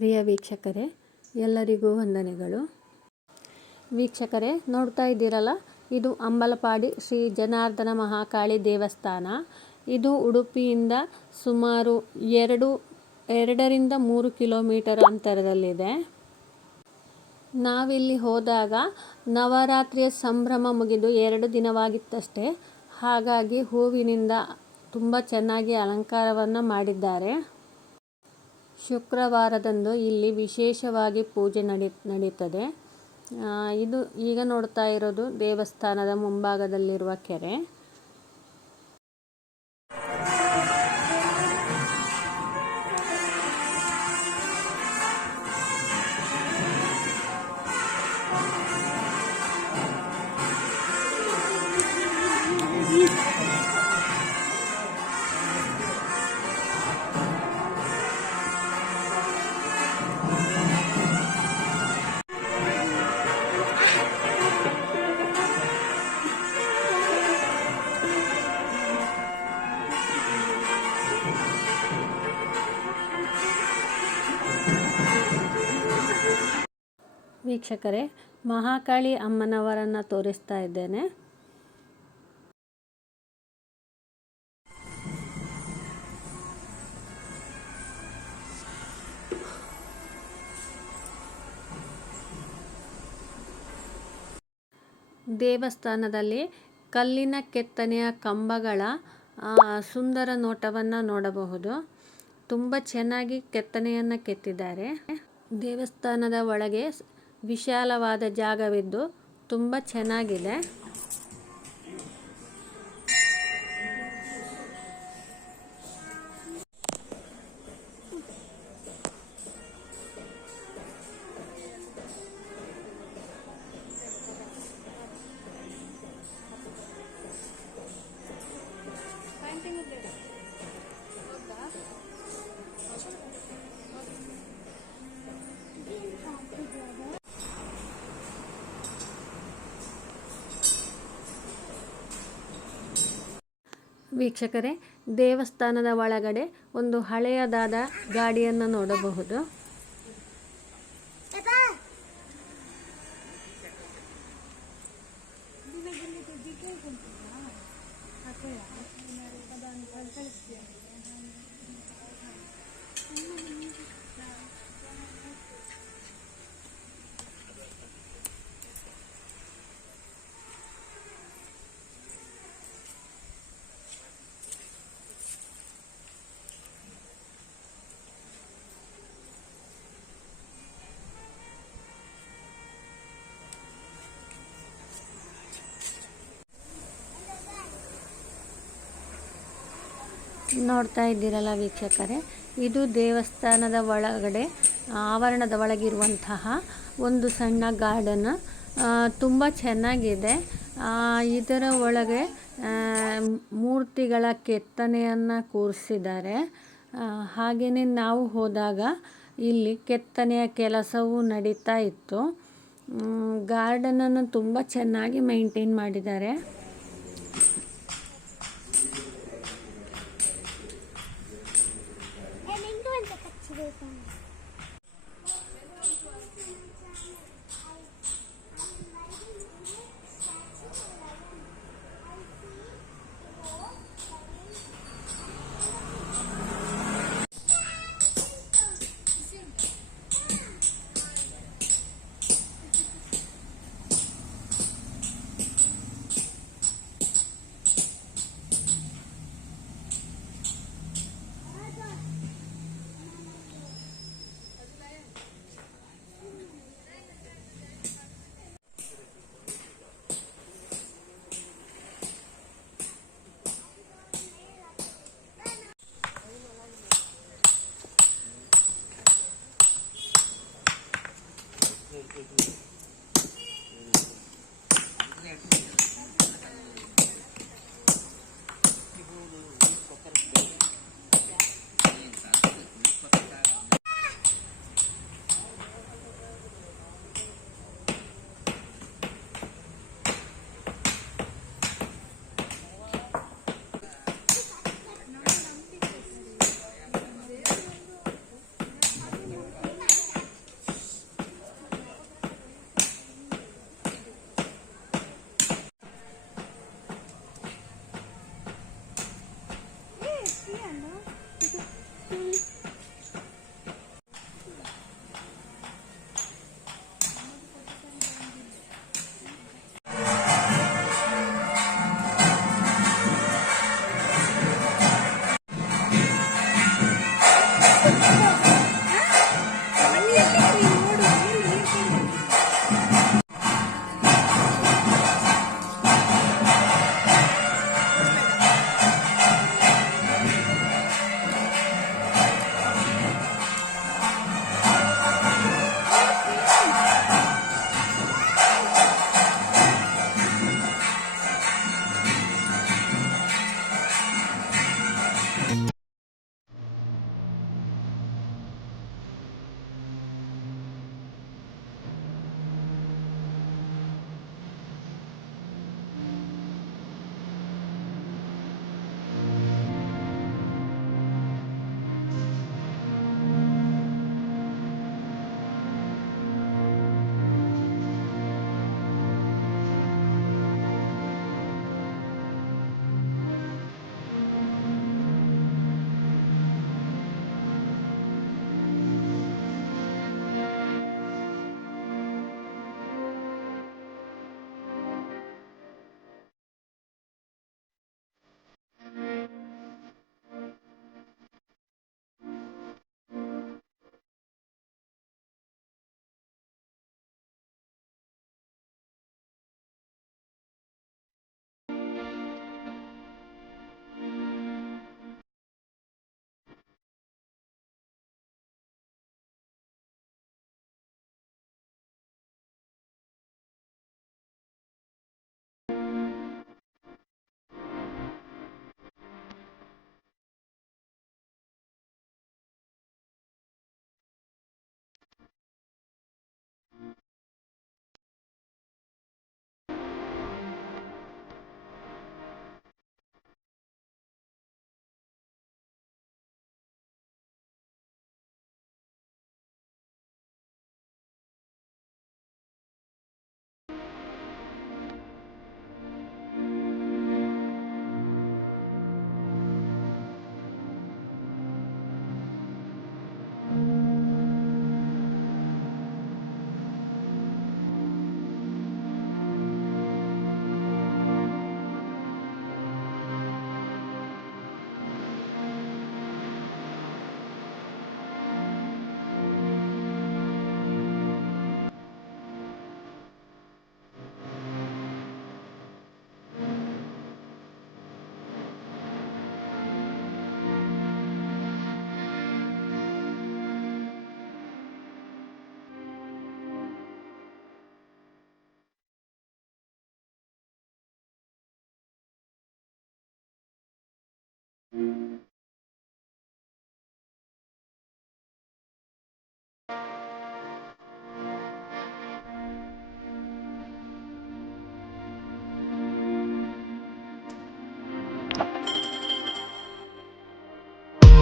ಪ್ರಿಯ ವೀಕ್ಷಕರೇ, ಎಲ್ಲರಿಗೂ ವಂದನೆಗಳು. ವೀಕ್ಷಕರೇ, ನೋಡ್ತಾ ಇದ್ದೀರಲ್ಲ, ಇದು ಅಂಬಲಪಾಡಿ ಶ್ರೀ ಜನಾರ್ದನ ಮಹಾಕಾಳಿ ದೇವಸ್ಥಾನ. ಇದು ಉಡುಪಿಯಿಂದ ಸುಮಾರು 2-3 ಕಿಲೋಮೀಟರ್ ಅಂತರದಲ್ಲಿದೆ. ನಾವಿಲ್ಲಿ ಹೋದಾಗ ನವರಾತ್ರಿಯ ಸಂಭ್ರಮ ಮುಗಿದು 2 ದಿನವಾಗಿತ್ತಷ್ಟೇ. ಹಾಗಾಗಿ ಹೂವಿನಿಂದ ತುಂಬ ಚೆನ್ನಾಗಿ ಅಲಂಕಾರವನ್ನು ಮಾಡಿದ್ದಾರೆ. ಶುಕ್ರವಾರದಂದು ಇಲ್ಲಿ ವಿಶೇಷವಾಗಿ ಪೂಜೆ ನಡೀತದೆ. ಇದು ಈಗ ನೋಡ್ತಾ ಇರೋದು ದೇವಸ್ಥಾನದ ಮುಂಭಾಗದಲ್ಲಿರುವ ಕೆರೆ. ವೀಕ್ಷಕರೇ, ಮಹಾಕಾಳಿ ಅಮ್ಮನವರನ್ನು ತೋರಿಸ್ತಾ ಇದ್ದೇನೆ. ದೇವಸ್ಥಾನದಲ್ಲಿ ಕಲ್ಲಿನ ಕೆತ್ತನೆಯ ಕಂಬಗಳ ಸುಂದರ ನೋಟವನ್ನು ನೋಡಬಹುದು. ತುಂಬ ಚೆನ್ನಾಗಿ ಕೆತ್ತನೆಯನ್ನು ಕೆತ್ತಿದ್ದಾರೆ. ದೇವಸ್ಥಾನದ ಒಳಗೆ ವಿಶಾಲವಾದ ಜಾಗವಿದ್ದು ತುಂಬ ಚೆನ್ನಾಗಿದೆ. ವೀಕ್ಷಕರೇ, ದೇವಸ್ಥಾನದ ಒಳಗಡೆ ಒಂದು ಹಳೆಯದಾದ ಗಾಡಿಯನ್ನು ನೋಡಬಹುದು. ನೋಡ್ತಾ ಇದ್ದೀರಲ್ಲ ವೀಕ್ಷಕರೇ, ಇದು ದೇವಸ್ಥಾನದ ಒಳಗಡೆ ಆವರಣದ ಒಳಗಿರುವಂತಹ ಒಂದು ಸಣ್ಣ ಗಾರ್ಡನ್. ತುಂಬ ಚೆನ್ನಾಗಿದೆ. ಇದರ ಒಳಗೆ ಮೂರ್ತಿಗಳ ಕೆತ್ತನೆಯನ್ನು ಕೂರಿಸಿದ್ದಾರೆ. ಹಾಗೆಯೇ ನಾವು ಹೋದಾಗ ಇಲ್ಲಿ ಕೆತ್ತನೆಯ ಕೆಲಸವೂ ನಡೀತಾ ಇತ್ತು. ಗಾರ್ಡನನ್ನು ತುಂಬ ಚೆನ್ನಾಗಿ ಮೇಂಟೈನ್ ಮಾಡಿದ್ದಾರೆ.